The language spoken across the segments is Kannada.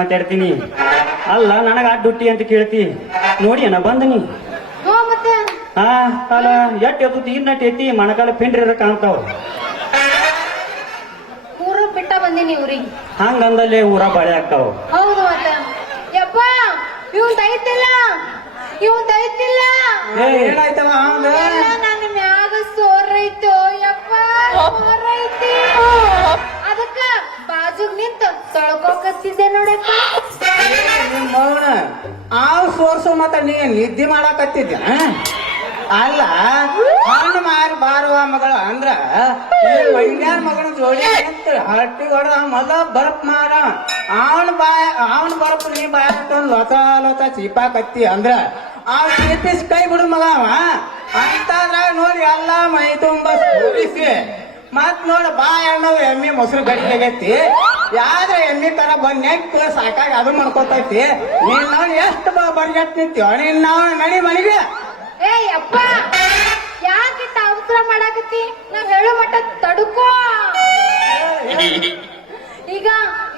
ಮಾತಾಡ್ತೀನಿ. ಅಲ್ಲ ನನಗ ದುಡ್ಡಿ ಅಂತ ಕೇಳ್ತಿ ನೋಡಿ ಅಣ್ಣ ಬಂದನಿ. ಮತ್ತೆ ಹಾ ಅಲ್ಲ ಎಟ್ ಎತ್ತು ತೀರ್ನಟ್ ಎತ್ತಿ ಮಣಕಾಲ ಪಿಂಡ್ರಿ ಕಾಣ್ತಾವ. ಊರ ಬಿಟ್ಟ ಬಂದಿನಿ ಊರಿಗೆ. ಹಂಗಂದಲ್ಲೇ ಊರ ಬಾಳೆ ಆಗ್ತಾವ. ಹೌದು ಮತ್ತೆ ಯಪ್ಪ ಇವ್ ದೈತಿಲ್ಲ ಏನಾಯ್ತವ ನನ್ನ ಮ್ಯಾಗ ಸೋರೈತೋ ಯಪ್ಪ ಸೋರೈತಿ. ಅದಕ್ಕ ಬಾಜುಗ್ ನಿಂತ ತೊಳ್ಕೊಕತ್ತಿದ್ದೆ ನೋಡಪ್ಪ. ನಿಮ್ ಮೌನ ಸೋರ್ಸು ಮತ್ತ ನೀ ನಿದ್ದೆ ಮಾಡಾಕತ್ತಿದ್ದ ಅಲ್ಲ ಹಣ್ಣು ಮಾರಿ ಬಾರುವ ಮಗಳ ಅಂದ್ರ ಮಂಡ್ಯಾನ ಮಗನ ಜೋಡಿ ಹಟ್ಟಿ ಹೊಡೆದ ಮೊದಲ ಬರಪ್ ಮಾಡ ಅವನ್ ಬರಪ್ ನೀ ಬಾಯ ಲೊತ ಚೀಪಾಕತ್ತಿ ಅಂದ್ರ ಚೀಪಿಸ್ ಕೈ ಬಿಡು ಮಗ ಅವ ಅಂತಾದ್ರಾಗ ನೋಡಿ ಎಲ್ಲ ಮೈ ತುಂಬ ಸೋರಿಸಿ ಮತ್ ನೋಡ ಎಣ್ಣವು ಎಮ್ಮಿ ಮೊಸರು ಗಟ್ಟಿ ಆಗೈತಿ ಯಾವ್ದ್ರ ಎಮ್ಮಿ ತರ ಬಂದ್ ನೆಟ್ಟು ಸಾಕಾಗಿ ಅದು ಮಾಡ್ಕೊತೈತಿ ನೀನ್ ನಾವು ಎಷ್ಟು ಬರ್ಗಟ್ ನಿಂತೀವ ನೀನ್ ನಾವು ನಡಿ ಮನೆಗೆ. ಏ ಯಪ್ಪ ಯಾಕೆ ಅವಸರ ಮಾಡಾಕತ್ತಿ? ನಾವ್ ಹೇಳೋ ಮಟ್ಟ ತಡ್ಕೋ. ಈಗ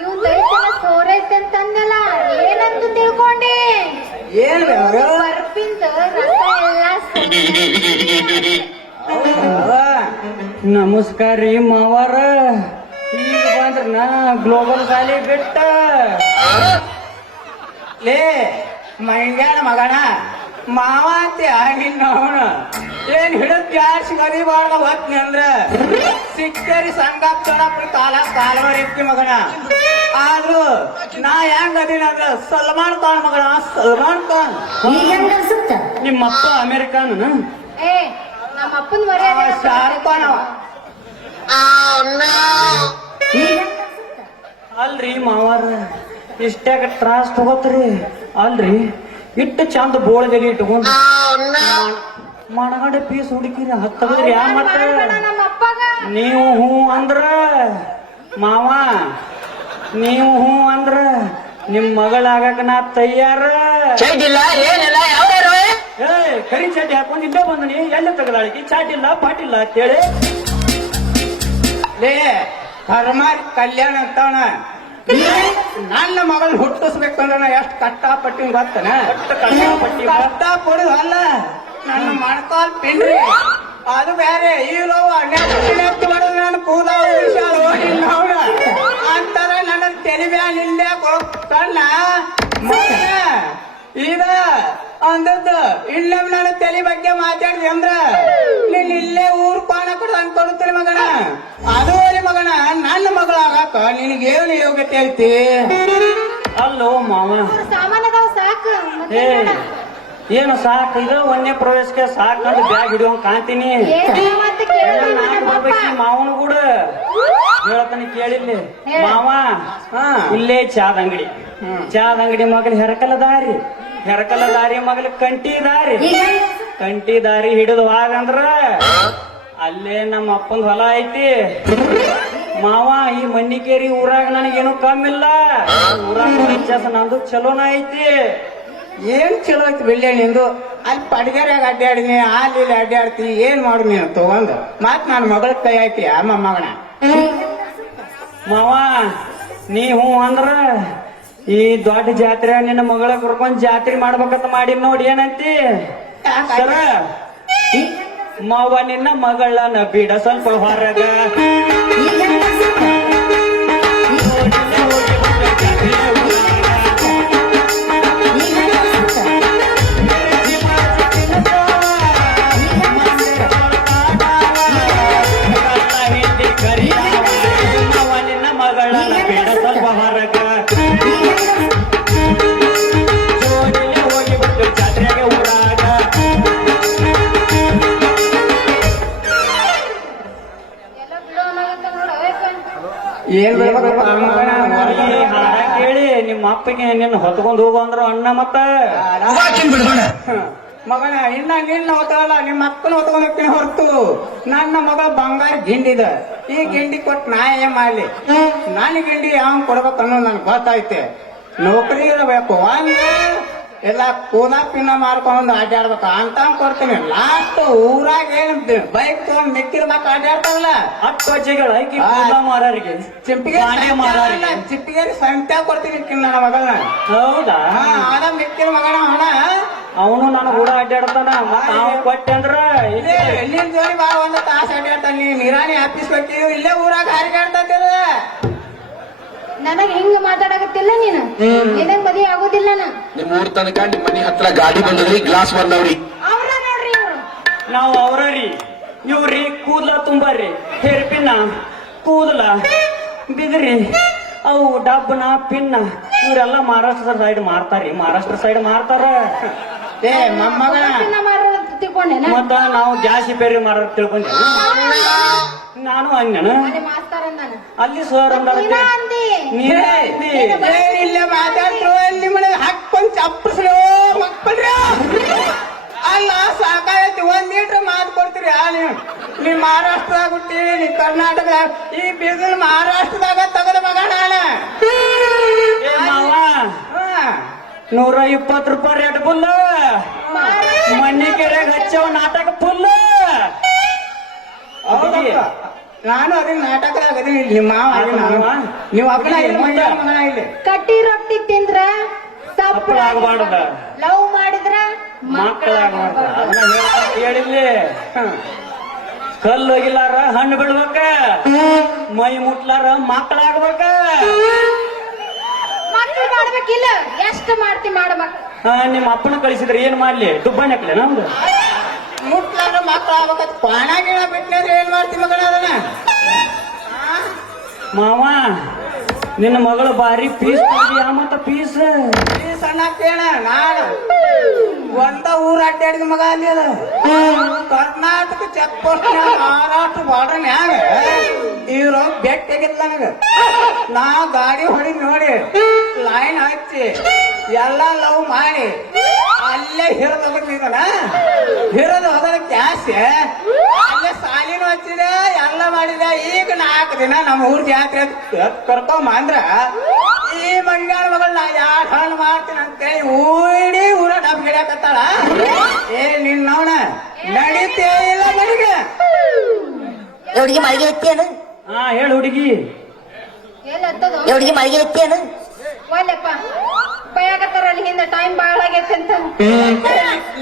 ಇವ್ ದೈತನ ಸೋರೈತೆ ಅಂತಂದಲ್ಲ ಏನಂತ ತಿಳ್ಕೊಂಡಿ? ಏನ್ ಬರ್ಪಿಂದ ರಸ ಎಲ್ಲ ನಮಸ್ಕಾರ ರೀ ಮಾವಾರ. ಈಗ ಬಂದ್ರ ನಾ ಗ್ಲೋಬಲ್ ಸಾಲಿ ಬಿಟ್ಟ ಲೇ ಮಂಗ್ಯಾನ ಮಗನ ಮಾವ ಅಂತ ನಿನ್ನ ಅವನು ಏನ್ ಹಿಡಿದ್ ಜಾಸ್ತಿ ಗದಿ ಬಾಳ್ದ ಹೊತ್ನಿ ಅಂದ್ರ ಸಿಕ್ಕರಿ ಸಂಗಾಪ್ತನ ಕಾಲವರ್ ಇರ್ತಿ ಮಗನ. ಆದ್ರೂ ನಾ ಹೆಂಗ್ ಅದೀನಿ ಅಂದ್ರ ಸಲ್ಮಾನ್ ಖಾನ್ ಮಗನ, ಸಲ್ಮಾನ್ ಖಾನ್. ನಿಮ್ಮಪ್ಪ ಅಮೆರಿಕಾನ? ಏ ನಮ್ಮ ಅಪ್ಪನ ಮರ್ಯಾದೆ ಶಾರುಖ್ ಖಾನ್ ಅವ. ಅಲ್ರಿ ಮಾವಾರ ಇಷ್ಟಾಗ ತ್ರಾಸ್ ತಗೋತ್ರಿ. ಅಲ್ರಿ ಇಟ್ಟು ಚಂದ ಬೋಳದಲ್ಲಿ ಇಟ್ಕೊಂಡು ಮಣಗಡೆ ಪೀಸ್ ಹುಡುಕಿರಿ ಹತ್ತದ್ರಿ ಯಾ ಮತ್ತ ನಮ್ಮ ಅಪ್ಪಗ. ನೀವು ಹೂ ಅಂದ್ರ ಮಾವ, ನೀವು ಹೂ ಅಂದ್ರ ನಿಮ್ ಮಗಳಾಗಕ ನಾ ತಯ್ಯಾರ. ಏ ಕರಿ ಚಡ್ಡಿ ಹಾಕೊಂಡ್ ಇಲ್ಲೇ ಬಂದನಿ. ಎಲ್ಲಿ ತಗದಾಳಿಗೆ ಚಾಟಿಲ್ಲ ಪಾಟಿಲ್ಲ ಅಂತೇಳಿ ಲೇ ಹರಮಾರಿ ಕಲ್ಯಾಣ ಅಂತವನ ನನ್ನ ಮಗಳ್ ಹುಟ್ಟಿಸ್ಬೇಕಂದ್ರ ನಾ ಎಷ್ಟ್ ಕಷ್ಟಪಟ್ಟಿ ಗೊತ್ತನ. ಕಷ್ಟ ಪಡುದು ಅಲ್ಲ ನನ್ನ ಮಣಕಾಲ್ ಪಿಂಡ್ರಿ ಅದು ಬೇರೆ. ಈಗ ಮಾಡೋದು ನನ್ನ ಕೂದ ಅಂತಾರ ನನ್ನ ತೆಲಿ ಬ್ಯಾನ್ ಇಲ್ಲೇ ಸಣ್ಣ ಈಗ ಅಂದದ್ದು ಇಲ್ಲ ನನ್ನ ತಲೆ ಬಗ್ಗೆ ಮಾತಾಡಿದೆ ಅಂದ್ರ ನೀನ್ ಇಲ್ಲೇ ಊರ್ ಪಾನ ಕೊಡು ಅನ್ಕೊಡುತ್ತೀನಿ ಮಗನ. ಅದು ಮಗನ ನನ್ನ ಮಗಳಾಗಾಕ ನಿನಗೇನು ಯೋಗ್ಯತೆ ಐತಿ? ಅಲ್ಲೋ ಮಾವ ಸಾಮಾನದವ ಸಾಕು ಏ ಏನು ಸಾಕು ಇದು ಒಂದೇ ಪ್ರವೇಶಕ್ಕೆ ಸಾಕಂದು ಬ್ಯಾಗ್ ಹಿಡಿಯೋಂಗ್ ಕಾಣ್ತೀನಿ. ಮಾವನು ಕೂಡ ಹೇಳ್ತಾನೆ ಕೇಳಿಲ್ಲಿ ಮಾವ. ಇಲ್ಲೇ ಚಾದ ಅಂಗಡಿ ಮಗಲ್ ಹೆರಕಲ ದಾರಿ ಮಗಲ್ ಕಂಟಿ ದಾರಿ ಹಿಡಿದು ಹಾಗಂದ್ರ ಅಲ್ಲೇ ನಮ್ಮ ಅಪ್ಪಂದ್ ಹೊಲ ಐತಿ ಮಾವ. ಈ ಮಣ್ಣಿಕೇರಿ ಊರಾಗ ನನಗೇನು ಕಮ್ಮಿಲ್ಲ. ಊರಾಗ ನಂದು ಚಲೋನ ಐತಿ. ಏನ್ ಚಲೋ ಐತಿ ಬಿಲ್ಲೆ ನಿಂದು. ಅಲ್ಲಿ ಪಡ್ಗೆರಾಗ ಅಡ್ಡಾಡಿನಿ ಅಲ್ಲಿ ಅಡ್ಡಾಡ್ತಿ ಏನ್ ಮಾಡು ನೀನು ತಗೊಂಡ್ ಮತ್ ನನ್ನ ಮಗಳ ಕೈ ಐತಿ ಅಮ್ಮ ಮಗನ. ಮಾವ ನೀ ಹೂ ಅಂದ್ರ ಈ ದೊಡ್ಡ ಜಾತ್ರೆ ನಿನ್ನ ಮಗಳ ಕರ್ಕೊಂಡ್ ಜಾತ್ರೆ ಮಾಡ್ಬೇಕಂತ ಮಾಡಿ ನೋಡಿ ಏನಂತಿ ಸರ. ಮಾವ ನಿನ್ನ ಮಗಳನ್ನ ಬಿಡ ಸ್ವಲ್ಪ ಹೊರಗ ಏನ್ ಹಾಡ ಕೇಳಿ ನಿಮ್ಮ ಅಪ್ಪಗೆ ನಿನ್ನ ಹೊತ್ಕೊಂಡ್ ಹೋಗು ಅಂದ್ರು ಅಣ್ಣ ಮತ್ತ ಮಗನ ಇನ್ನ ನಿನ್ನ ಹೊತ್ತಲ್ಲ ನಿಮ್ಮ ಅಕ್ಕನ ಹೊತ್ಕೊಂಡ್ ಹೋಗ್ತೀನಿ ಹೊರತು ನನ್ನ ಮಗ ಬಂಗಾರ ಗಿಂಡಿದ. ಈ ಗಿಂಡಿ ಕೊಟ್ಟು ನಾ ಏನ್ ಮಾಡ್ಲಿ? ನನ್ನ ಗಿಂಡಿ ಯಾವ ಕೊಡ್ಬೇಕು ಅನ್ನೋದು ನನ್ಗೆ ಗೊತ್ತೈತೆ. ನೌಕರಿ ಇರಬೇಕು ಒಂದ್ ಎಲ್ಲ ಕೂನ ಪಿನ್ನ ಮಾಡ್ಕೊಂಡು ಅಡ್ಡಾಡ್ಬೇಕು ಅಂತ ಕೊಡ್ತೀನಿ. ಲಾಸ್ಟ್ ಊರಾಗ ಏನ್ ಬೈಕ್ ತಗೊಂಡ್ ಮಿಕ್ಕಿದ ಮಕ್ಳು ಅಡ್ಡಾಡ್ತಾರಲ್ಲ, ಅಕ್ಕಜ್ಜಿಗಳ ಐಕಿ ಕೂದಲ ಮಾರಾರಿಗೆ ಚಿಪ್ಪಿಗೆ ಬಾಂಡೆ ಮಾರಾರಿಗೆ. ಚಿಪ್ಪಿಗೆ ಸಂತ್ಯ ಕೊಡ್ತೀನಿ ನನ್ನ ಮಗಳನ್ನ. ಹೌದಾ ಅದ ಮಿಕ್ಕಿದ ಮಗನ ಹಣ ಅವನು ನನ್ನ ಕೂಡ ಅಡ್ಡಾಡ್ತಾನ. ಮತ್ತ ನಾವು ಕೊಟ್ಟೆ ಅಂದ್ರ ಇಲ್ಲೇ ಎಲ್ಲಿನ ಜೋಡಿ ಬಾರ ಒಂದು ತಾಸು ಅಡ್ಡಾಡ್ತಾನೆ. ನೀ ನಿರಾಣಿ ಆಫೀಸ್ ಹೋಗ್ತೀವಿ, ಇಲ್ಲೇ ಊರಾಗ ಹಾರಿಗಾಡ್ತಿಲ್ಲ. ನನಗ್ ಹಿಂಗ ಮಾತಾಡಕತ್ತಿಲ್ಲ ನೀನು. ನಿನಗ್ ಮದ್ವೆ ಆಗೋದಿಲ್ಲ ನಾ. ನಿಮ್ ಊರ್ ತನಕ ನಿಮ್ ಮನಿ ಹತ್ರ ಗಾಡಿ ಬಂದದ್ರಿ, ಗ್ಲಾಸ್ ಬಂದವ್ರಿ. ಅವ್ರ ನೋಡ್ರಿ ಇವ್ರು. ನಾವು ಅವ್ರಿ ಇವ್ರಿ ಕೂದಲ ತುಂಬಾರಿ, ಹೇರ್ ಪಿನ್ನ, ಕೂದಲ, ಬಿದ್ರಿ, ಅವು ಡಬ್ಬನ ಪಿನ್ನ ಇವರೆಲ್ಲ ಮಹಾರಾಷ್ಟ್ರ ಸೈಡ್ ಮಾರ್ತಾರಿ. ಮಹಾರಾಷ್ಟ್ರ ಸೈಡ್ ಮಾರ್ತಾರ. ಏ ಮೊಮ್ಮಗಳ ಚಿನ್ನ ಮಾರೋದು ತಿಳ್ಕೊಂಡೇನ? ಮತ್ತ ನಾವು ಗ್ಯಾಸ್ ರಿಪೇರಿ ಮಾಡೋದ್ ತಿಳ್ಕೊಂಡೆ. ನಾನು ಅಂಜನ ಅಲ್ಲಿ ಮಾಸ್ತರ ಅಂದಾನ. ಅಲ್ಲಿ ಸರ್ ಅಂದಾರ. ನೀನ ಅಂದಿ. ನೀನೇ ಅಂದಿ. ಇಲ್ಲೇ ಮಾತಾಡ್ರು ನಿಮ್ಮನೆ ಹಾಕೊಂಡ್ ಚಪ್ಪಸ್ಲು ಮಕ್ಕಳ್ರ. ಅಲ್ಲ ಸಾಕಾಗೈತಿ, 1 ಲೀಟರ್ ಮಾತು ಕೊಡ್ತೀರಿ. ನೀ ಮಹಾರಾಷ್ಟ್ರದಾಗ ಹುಟ್ಟಿವಿ, ನೀ ಕರ್ನಾಟಕ, ಈ ಬಿಸಿಲು ಮಹಾರಾಷ್ಟ್ರದಾಗ ತಗದ ಮಗ ನಾನು. ಏ ಮಾವ, 120 ರೂಪಾಯಿ ರೇಟ್ ಫುಲ್. ಮಣ್ಣಿ ಕೆರೆಗೆ ಹಚ್ಚವ ನಾಟಕ ಫುಲ್. ಹೌದಪ್ಪ, ನಾನು ಅದನ್ನ ನಾಟಕದಾಗ ಅದೀನಿ. ಇಲ್ಲಿ ನಿಮ್ಮ ಮಾವ ಅದೀನಿ ನಾನು. ನೀವು ಅಪ್ಪನ ಇಲ್ಲಿ ಮಗನ ಇಲ್ಲಿ. ಕಟ್ಟಿ ರೊಟ್ಟಿ ತಿಂದ್ರ ತಪ್ಪಳ ಆಗ್ಬಾರ್ದ, ಲವ್ ಮಾಡಿದ್ರ ಮಕ್ಕಳಾಗ್ಬಾರ್ದ. ಅದನ್ನ ಹೇಳಿದ್ಲಿ. ಕಲ್ಲು ಹೋಗಿಲ್ಲಾರ ಹಣ್ಣು ಬಿಡ್ಬೇಕ, ಮೈ ಮುಟ್ಲಾರ ಮಕ್ಕಳಾಗ್ಬೇಕ. ಮಕ್ಳು ಮಾಡ್ಬೇಕಿಲ್ಲ, ಎಷ್ಟು ಮಾಡ್ತಿ ಮಾಡ ಮಕ್ಳು. ನಿಮ್ಮ ಅಪ್ಪನ ಕಳಿಸಿದ್ರೆ ಏನ್ ಮಾಡ್ಲಿ? ದುಬ್ಬಾಣಿ ಹಾಕ್ಲೆ ನಮ್ದು. ಮುಟ್ಲಾರ ಮಕ್ಳು ಆಗ್ಬೇಕತ್ ಪಾಣ ಗಿಣ ಬಿಟ್ಟಾದ್ರೆ ಏನ್ ಮಾಡ್ತಿ ಮಗನ ಅದನ್ನ? ಮಾವ, ನಿನ್ನ ಮಗಳು ಬಾರಿ ಪೀಸ್ ಮತ್ತ ಪೀಸ್. ಈ ಸಣ್ಣ ಕೇಳ ನಾನು ಒಂದ ಊರ್ ಅಡ್ಡಾಡಿದ ಮಗ ಅಲ್ಲಿ ಅದ. Karnataka check post Maharashtra border ನ್ಯಾಗ ಇವ್ರು ಬೆಟ್ ತೆಗಿತ್ ನನಗ. ನಾ ಗಾಡಿ ಹೊಡಿ ನೋಡಿ ಲೈನ್ ಹಚ್ಚಿ ಎಲ್ಲ ಲವ್ ಮಾಡಿ ಅಲ್ಲೇ ಹಿರಿದು ಹೋಗಿದ್ದಾನ. ಹಿರಿದು ಹೋದ ಕ್ಯಾಶ್ ಅಲ್ಲೇ ಸಾಲಿನೂ ಹಚ್ಚಿದೆ, ಎಲ್ಲ ಮಾಡಿದೆ. ಈಗ 4 ದಿನ ನಮ್ಮ ಊರ್ ಜಾತ್ರೆ ಕರ್ಕೊಂಬ ಅಂದ್ರ ಈ ಮಂಡ್ಯಾಳ ಮಗಳ ನಾ ಯಾರು ಹಣ್ಣು ಮಾಡ್ತೀನಿ ಅಂತೇಳಿ ಊಡಿ ಊರ ಡಬ್ ಗಿಡಕತ್ತಾಳ. ಏ ನಿನ್ನವನ ನಡೀತೇ ಇಲ್ಲ ನನಗೆ. ಎವಡಿಗೆ ಮಳಿಗೆ ಎತ್ತೇನು? ಹಾ ಹೇಳು ಹುಡುಗಿ. ಎಲ್ಲ ಹತ್ತದು ಎವಡಿಗೆ ಮಳಿಗೆ ಎತ್ತೇನು? ಒಲ್ಲಪ್ಪ ಬಯಾಕತ್ತಾರ ಅಲ್ಲಿ ಹಿಂದೆ ಟೈಮ್ ಬಾಳ ಆಗೈತೆ ಅಂತ.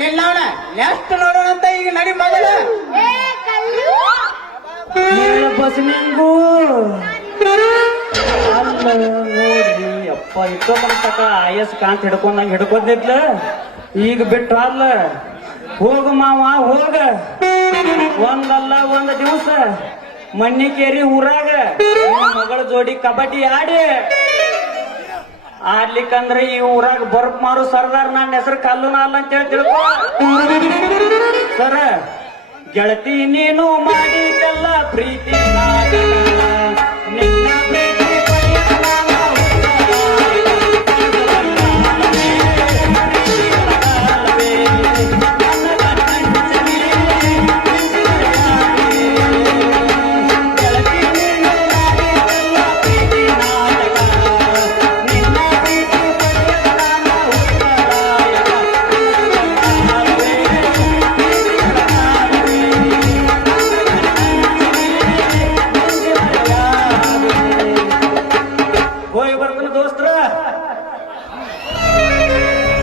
ನಿನ್ನವನ ನೆಕ್ಸ್ಟ್ ನೋಡೋಣಂತ ಈಗ ನಡಿ ಮೊದಲ. ಏ ಕಲ್ಲು ಬಸ್ ನಿಂಗು ಅಲ್ಲ ನೋಡಿ ಅಪ್ಪ ಇಟ್ಟೋತಕ ಆಯಸ್ ಕಾಂತ ಹಿಡ್ಕೊಂಡಂಗ ಹಿಡ್ಕೋದಿದ್ಲ. ಈಗ ಬಿಟ್ಟು ಅಲ್ಲ. ಹೋಗ ಮಾವ ಹೋಗ, ಒಂದಲ್ಲ ಒಂದ್ ದಿವಸ ಮಣ್ಣಿಕೇರಿ ಊರಾಗ ಮಗಳ ಜೋಡಿ ಕಬಡ್ಡಿ ಆಡ್ಲಿಕ್ಕಂದ್ರೆ ಈ ಊರಾಗ ಬರ್ಪ್ ಮಾರು ಸರ್ದಾರ್ ನನ್ನ ಹೆಸರು ಕಲ್ಲುನ ಅಲ್ಲ ಅಂತ ಹೇಳಿ ತಿಳ್ಕೊ ಸರ. ಗೆಳತಿ ನೀನು ಮಾಡಿದ್ದಲ್ಲ ಪ್ರೀತಿ ನಾಟಕ.